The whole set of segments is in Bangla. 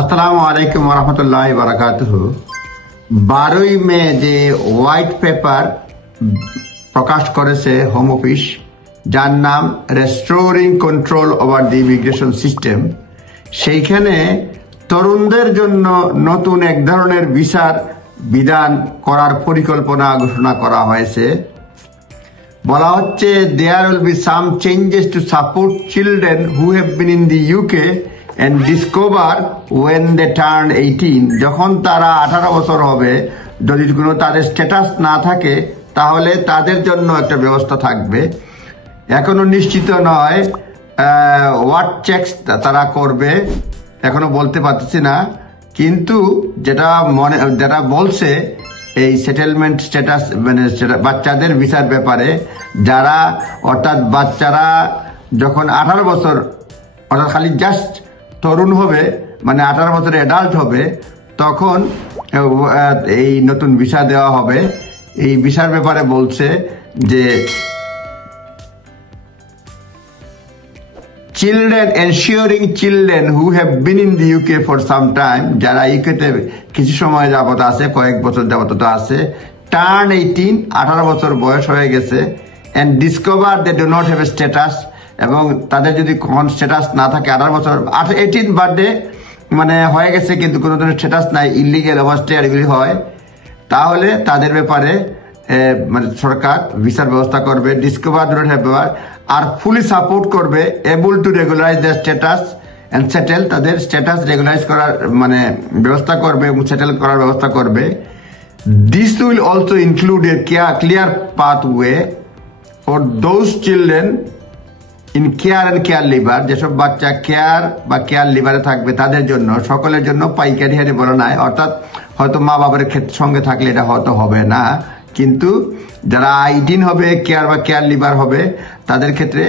আসসালামু আলাইকুম ওয়া রাহমাতুল্লাহি ওয়া বারাকাতুহু। 12ই মে যে হোয়াইট পেপার প্রকাশ করেছে হোম অফিস, যার নাম restoring control over the immigration system, সেইখানে তরুণদের জন্য নতুন এক ধরনের ভিসার বিধান করার পরিকল্পনা ঘোষণা করা হয়েছে। বলা হচ্ছে there will be some changes to support children who have been in the UK and discover when they turn 18, যখন তারা 18 বছর হবে, যদি কোনো তাদের স্ট্যাটাস না থাকে তাহলে তাদের জন্য একটা ব্যবস্থা থাকবে। এখনো নিশ্চিত নয় হোয়াট চেকস তারা করবে, এখনো বলতে পারতেছি না, কিন্তু যেটা বলছে এই সেটেলমেন্ট স্ট্যাটাস মানে বাচ্চাদের ভিসার ব্যাপারে, যারা অর্থাৎ বাচ্চারা যখন 18 বছর অর্থাৎ খালি জাস্ট তরুণ হবে, মানে 18 বছরে অ্যাডাল্ট হবে, তখন এই নতুন ভিসা দেওয়া হবে। এই ভিসার ব্যাপারে বলছে যে children, ensuring children who have been in the UK for some time, যারা ইউকেতে কিছু সময় যাবত আছে, কয়েক বছর যাবত আছে, turn 18, 18 বছর বয়স হয়ে গেছে, and discover they do not have a status, এবং তাদের যদি কোন স্ট্যাটাস না থাকে, 18 বছর 18 বার্থডে মানে হয়ে গেছে কিন্তু কোনো ধরনের স্ট্যাটাস নাই, ইলিগেল অবস্থায় এগুলি হয়, তাহলে তাদের ব্যাপারে মানে সরকার ভিসার ব্যবস্থা করবে। ডিসকভার ডু নট হ্যাভ আর ফুলি সাপোর্ট করবে, able to regularise the status and settle, তাদের স্ট্যাটাস রেগুলারাইজ করার মানে ব্যবস্থা করবে এবং সেটেল করার ব্যবস্থা করবে। This will also include a clear pathway for those children in care and care leaver, যেসব বাচ্চা কেয়ার বা কেয়ার লিভারে থাকবে তাদের জন্য, সকলের জন্য পাইকারি হারে বলা নাই, অর্থাৎ হয়তো মা বাবার সঙ্গে থাকলে এটা হয়তো হবে না, কিন্তু যারা 18 হবে, কেয়ার বা কেয়ার লিভার হবে, তাদের ক্ষেত্রে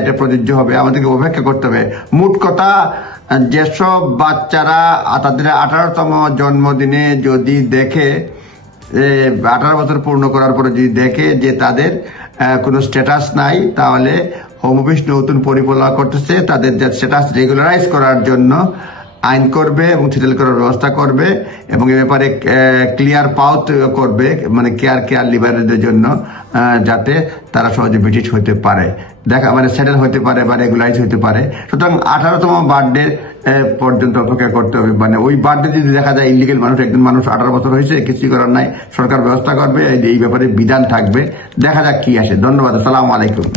এটা প্রযোজ্য হবে। আমাদেরকে অপেক্ষা করতে হবে। মোট কথা, যেসব বাচ্চারা তাদের 18তম জন্মদিনে যদি দেখে, 18 বছর পূর্ণ করার পরে যদি দেখে যে তাদের কোনো স্ট্যাটাস নাই, তাহলে হোম অফিস নতুন পরিকল্পনা করতেছে, তাদের স্ট্যাটাস রেগুলারাইজ করার জন্য আইন করবে এবং সেটেল করার ব্যবস্থা করবে, এবং এ ব্যাপারে ক্লিয়ার পাথ করবে মানে কেয়ার লিভারদের জন্য, যাতে তারা সহজে ব্রিটিশ হতে পারে, মানে সেটেল হতে পারে বা রেগুলারাইজ হতে পারে। সুতরাং 18তম বার্থডে পর্যন্ত অপেক্ষা করতে হবে। মানে ওই বার্থডে যদি দেখা যায় ইলিগেল মানুষ, একজন মানুষ 18 বছর হয়েছে, কিছু করার নাই, সরকার ব্যবস্থা করবে, এই ব্যাপারে বিধান থাকবে। দেখা যাক কি আসে। ধন্যবাদ। আসসালামু আলাইকুম।